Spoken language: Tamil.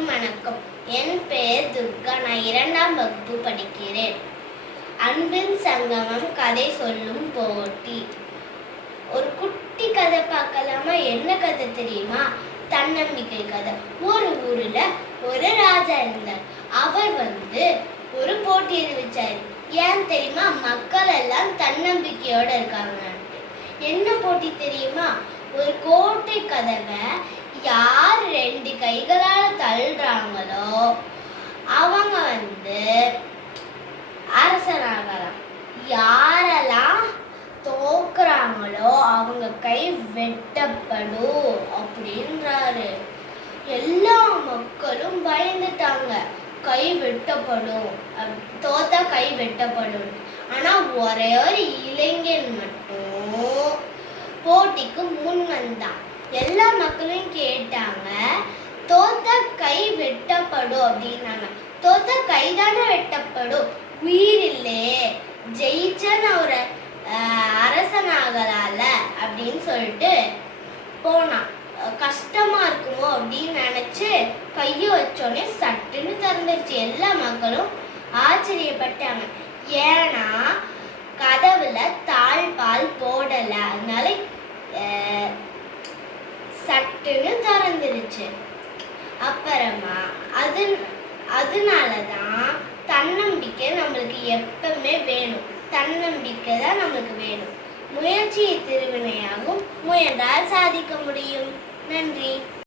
அனைவருக்கும் வணக்கம். என் பெயர் துர்கா. நான் 2ஆம் வகுப்பு படிக்கிறேன். அன்பின் சங்கமம் கதை சொல்லும் போட்டி. ஒரு குட்டி கதை பார்க்கலாமா? என்ன கதை தெரியுமா? தன்னம்பிக்கை கதை. ஒரு ஊர்ல ஒரு ராஜா இருந்தார். அவர் ஒரு போட்டி அறிவிச்சாரு. ஏன் தெரியுமா? மக்கள் எல்லாம் தன்னம்பிக்கையோட இருக்காங்க. என்ன போட்டி தெரியுமா? ஒரு கோட்டை கதவை யார் 2 கைகளால தள்ளுறாங்களோ அவங்க அரசனாகலாம். யாரெல்லாம் தோக்குறாங்களோ அவங்க கை வெட்டப்படும் அப்படின்றாரு. எல்லா மக்களும் பயந்துட்டாங்க. கை வெட்டப்படும், தோத்தா கை வெட்டப்படும். ஆனா ஒரே ஒரு இளைஞன் மட்டும் போட்டிக்கு முன் வந்தான். எல்லா மக்களும் கேட்டாங்க, தோத்தா கை வெட்டப்படும் அப்படின்னாங்க. தோத்தா கைதானே வெட்டப்படும், உயிர் இல்லையே, ஜெயிச்சா நான் ஒரு அரசனாகலால அப்படின்னு சொல்லிட்டு போனான். கஷ்டமா இருக்குமோ அப்படின்னு நினைச்சு கையை வச்சோடனே சட்டுன்னு திறந்துருச்சு. எல்லா மக்களும் ஆச்சரியப்பட்டாங்க. ஏன்னா கதவுல தாழ்பால் போடல, அதனால சட்டுன்னு திறந்துருச்சு. அப்புறமா அதனாலதான் தன்னம்பிக்கை நம்மளுக்கு எப்பவுமே வேணும். தன்னம்பிக்கை தான் நம்மளுக்கு வேணும். முயற்சி திருவினையாகும், முயன்றால் சாதிக்க முடியும். நன்றி.